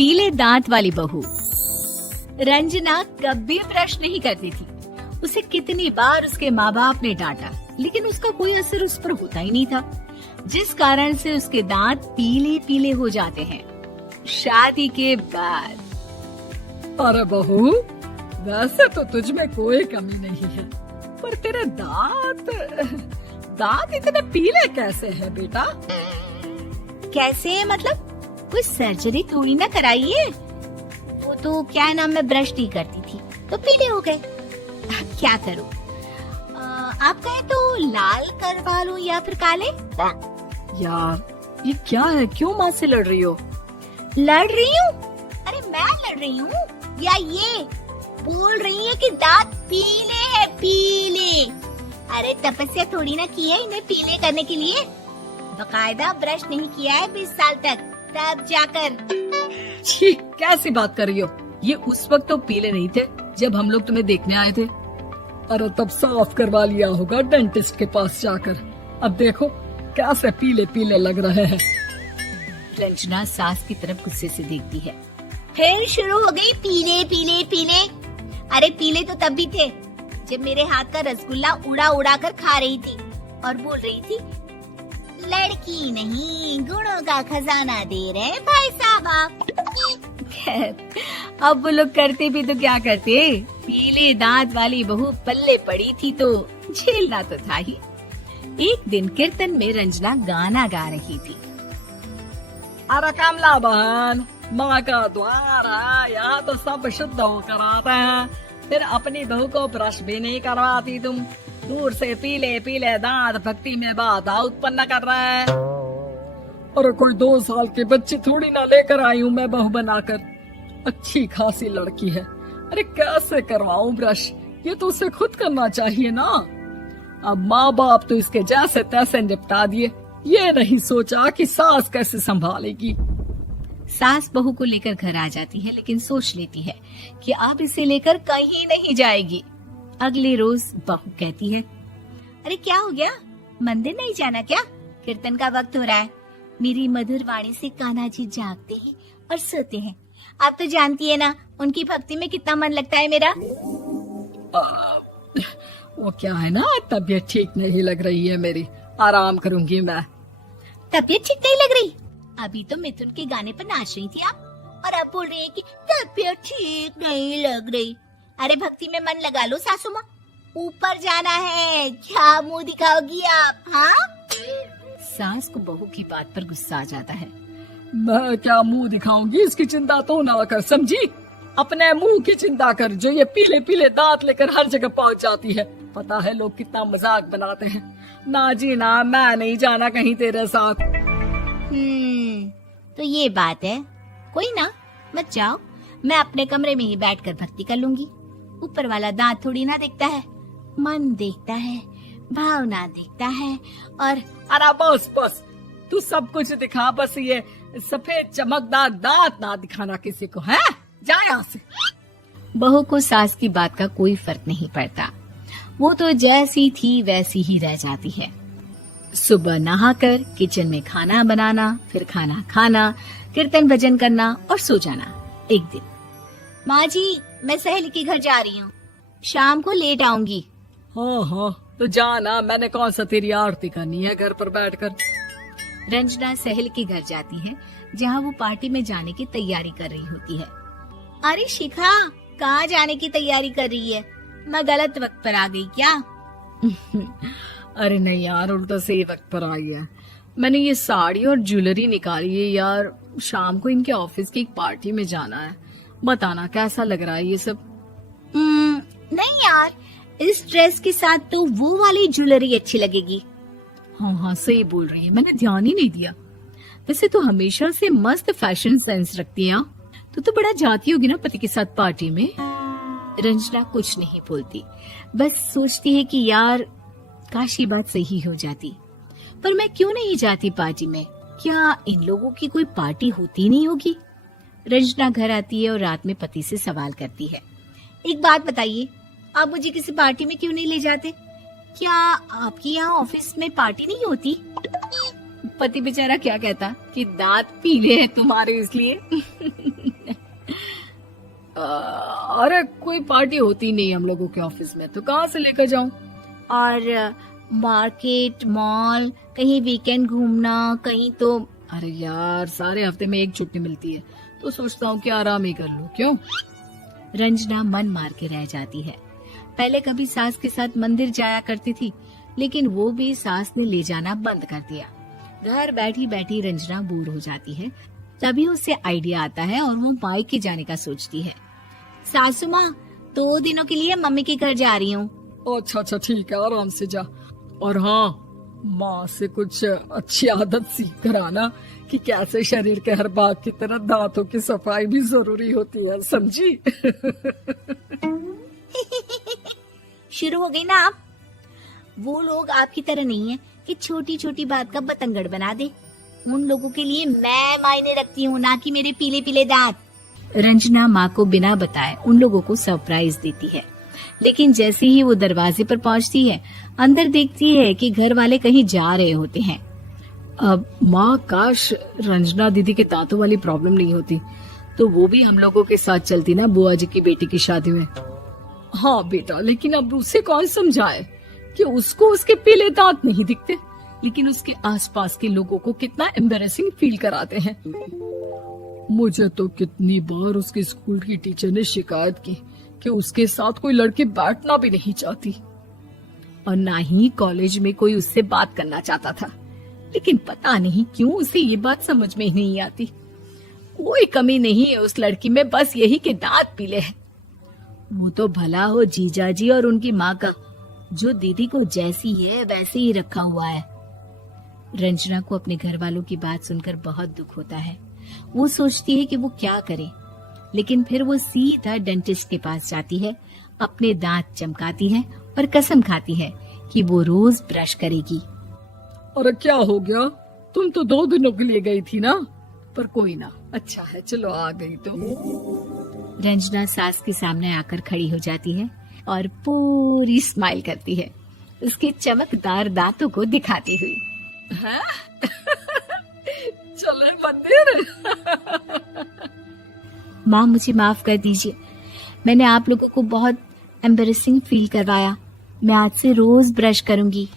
पीले दांत वाली बहू। रंजना कभी ब्रश नहीं करती थी। उसे कितनी बार उसके माँ बाप ने डांटा, लेकिन उसका कोई असर उस पर होता ही नहीं था, जिस कारण से उसके दांत पीले पीले हो जाते हैं। शादी के बाद। अरे बहू, वैसे तो तुझ में कोई कमी नहीं है, पर तेरे दांत इतने पीले कैसे हैं बेटा? कैसे मतलब? कोई सर्जरी थोड़ी ना कराई है। वो तो क्या है ना, मैं ब्रश नहीं करती थी तो पीले हो गए। क्या करूं? आप कहें तो लाल करवा लूं या फिर काले? यार ये क्या है, क्यों माँ से लड़ रही हो? लड़ रही हूँ? अरे मैं लड़ रही हूँ या ये बोल रही है कि दांत पीले हैं, पीले। अरे तपस्या थोड़ी ना की है इन्हें पीले करने के लिए। बकायदा ब्रश नहीं किया है 20 साल तक, तब जाकर। छी, कैसी बात कर रही हो? ये उस वक्त तो पीले नहीं थे जब हम लोग तुम्हें देखने आए थे। अरे तब साफ करवा लिया होगा डेंटिस्ट के पास जाकर। अब देखो कैसे पीले पीले लग रहे हैं। रंजना सास की तरफ गुस्से से देखती है। फिर शुरू हो गई पीले पीले पीले। अरे पीले तो तब भी थे जब मेरे हाथ का रसगुल्ला उड़ा उड़ा कर खा रही थी और बोल रही थी, लड़की नहीं गुणों का खजाना दे रहे भाई साहब आप। अब वो लोग करते भी तो क्या करते, पीले दांत वाली बहू पल्ले पड़ी थी तो झेलना तो था ही। एक दिन कीर्तन में रंजना गाना गा रही थी। अरे कमला बहन, माँ का द्वार है, यहाँ तो सब शुद्ध होकर आते हैं, फिर अपनी बहू को ब्रश भी नहीं करवाती तुम। दूर से पीले पीले दांत भक्ति में बाधा उत्पन्न कर रहे हैं। अरे कोई 2 साल के बच्चे थोड़ी ना लेकर आई हूँ मैं बहू बनाकर। अच्छी खासी लड़की है, अरे कैसे करवाऊं ब्रश? ये तो उसे खुद करना चाहिए ना। अब माँ बाप तो इसके जैसे तैसे निपटा दिए, ये नहीं सोचा कि सास कैसे संभालेगी। सास बहू को लेकर घर आ जाती है, लेकिन सोच लेती है कि अब इसे लेकर कहीं नहीं जाएगी। अगले रोज बहू कहती है, अरे क्या हो गया, मंदिर नहीं जाना क्या? कीर्तन का वक्त हो रहा है। मेरी मधुर वाणी से कान्हा जी जागते हैं और सोते हैं। आप तो जानती है ना उनकी भक्ति में कितना मन लगता है मेरा। वो क्या है ना, तबीयत ठीक नहीं लग रही है मेरी, आराम करूंगी मैं। तबीयत ठीक नहीं लग रही? अभी तो मिथुन के गाने पर नाच रही थी आप, और अब बोल रही है कि तबीयत ठीक नहीं लग रही। अरे भक्ति में मन लगा लो सासू माँ, ऊपर जाना है, क्या मुंह दिखाओगी आप? हाँ? सास को बहू की बात पर गुस्सा आ जाता है। मैं क्या मुंह दिखाऊंगी, इसकी चिंता तो ना कर, समझी? अपने मुंह की चिंता कर, जो ये पीले पीले दांत लेकर हर जगह पहुंच जाती है। पता है लोग कितना मजाक बनाते हैं। ना जी ना, मैं नहीं जाना कहीं तेरे साथ। तो ये बात है। कोई ना, मत जाओ, मैं अपने कमरे में ही बैठकर भक्ति कर लूंगी। ऊपर वाला दांत थोड़ी ना देखता है, मन देखता है, भावना देखता है। और अरे बस बस, तू सब कुछ दिखा, बस ये सफेद चमकदार दांत ना दिखाना किसी को, है? जा यहाँ से। बहू को सास की बात का कोई फर्क नहीं पड़ता, वो तो जैसी थी वैसी ही रह जाती है। सुबह नहाकर किचन में खाना बनाना, फिर खाना खाना, कीर्तन भजन करना और सो जाना। एक दिन, माँ जी मैं सहेली के घर जा रही हूँ, शाम को लेट आऊंगी। हाँ हाँ तो जाना, मैंने कौन सा तेरी आरती करनी है घर पर बैठकर। रंजना सहेली के घर जाती है, जहाँ वो पार्टी में जाने की तैयारी कर रही होती है। अरे शिखा, कहाँ जाने की तैयारी कर रही है? मैं गलत वक्त पर आ गई क्या? अरे नहीं यार, उल्टा सही वक्त पर आ गया। मैंने ये साड़ी और ज्वेलरी निकाली है यार, शाम को इनके ऑफिस की एक पार्टी में जाना है। बताना कैसा लग रहा है ये सब? नहीं यार, इस ड्रेस के साथ तो वो वाली ज्वेलरी अच्छी लगेगी। हाँ हाँ सही बोल रही है, मैंने ध्यान ही नहीं दिया। वैसे तो हमेशा से मस्त फैशन सेंस रखती है। तो बड़ा जाती होगी ना पति के साथ पार्टी में। रंजना कुछ नहीं बोलती, बस सोचती है कि यार काश ये बात सही हो जाती, पर मैं क्यों नहीं जाती पार्टी में? क्या इन लोगों की कोई पार्टी होती नहीं होगी? रंजना घर आती है और रात में पति से सवाल करती है, एक बात बताइए, आप मुझे किसी पार्टी में क्यों नहीं ले जाते? क्या आपके यहाँ ऑफिस में पार्टी नहीं होती? पति बेचारा क्या कहता कि दांत पीले हैं तुम्हारे इसलिए। अरे कोई पार्टी होती नहीं हम लोगों के ऑफिस में, तो कहाँ से लेकर जाऊं? और मार्केट, मॉल, कहीं वीकेंड घूमना, कहीं तो। अरे यार, सारे हफ्ते में एक छुट्टी मिलती है, तो सोचता हूँ कि आराम ही कर लूं। क्यों? रंजना मन मार के रह जाती है। पहले कभी सास के साथ मंदिर जाया करती थी, लेकिन वो भी सास ने ले जाना बंद कर दिया। घर बैठी बैठी रंजना बोर हो जाती है। तभी उसे आइडिया आता है और वो मायके जाने का सोचती है। सासू माँ, 2 दिनों के लिए मम्मी के घर जा रही हूँ। अच्छा ठीक है, आराम से जा। और हाँ, माँ से कुछ अच्छी आदत सीख कर आना कि कैसे शरीर के हर भाग की तरह दांतों की सफाई भी जरूरी होती है, समझी? शुरू हो गई ना आप। वो लोग आपकी तरह नहीं है कि छोटी छोटी बात का बतंगड़ बना दे। उन लोगों के लिए मैं मायने रखती हूँ, ना कि मेरे पीले पीले दांत। रंजना माँ को बिना बताए उन लोगों को सरप्राइज देती है, लेकिन जैसे ही वो दरवाजे पर पहुंचती है, अंदर देखती है कि घर वाले कहीं जा रहे होते हैं। अब माँ, काश रंजना दीदी के दांतों वाली प्रॉब्लम नहीं होती, तो वो भी हम लोगों के साथ चलती ना बुआ जी की बेटी की शादी में। हाँ बेटा, लेकिन अब उसे कौन समझाए कि उसको उसके पीले दांत नहीं दिखते, लेकिन उसके आसपास के लोगों को कितना एम्बैरेसिंग फील कराते हैं। मुझे तो कितनी बार उसके स्कूल की टीचर ने शिकायत की कि उसके साथ कोई लड़की बैठना भी नहीं चाहती, और ना ही कॉलेज में कोई उससे बात करना चाहता था। लेकिन पता नहीं क्यों उसे ये बात समझ में ही नहीं आती। कोई कमी नहीं है उस लड़की में, बस यही कि दांत पीले हैं। वो तो भला हो जीजा जी और उनकी माँ का, जो दीदी को जैसी है वैसे ही रखा हुआ है। रंजना को अपने घर वालों की बात सुनकर बहुत दुख होता है। वो सोचती है कि वो क्या करे, लेकिन फिर वो सीधा डेंटिस्ट के पास जाती है, अपने दांत चमकाती है और कसम खाती है कि वो रोज ब्रश करेगी। अरे क्या हो गया? तुम तो 2 दिनों के लिए गई थी ना, पर कोई ना, अच्छा है, चलो आ गई तो। रंजना सास के सामने आकर खड़ी हो जाती है और पूरी स्माइल करती है, उसके चमकदार दांतों को दिखाती हुई। हाँ? चले मंदिर। माँ, मुझे माफ कर दीजिए, मैंने आप लोगों को बहुत एम्बैरेसिंग फील करवाया। मैं आज से रोज ब्रश करूंगी।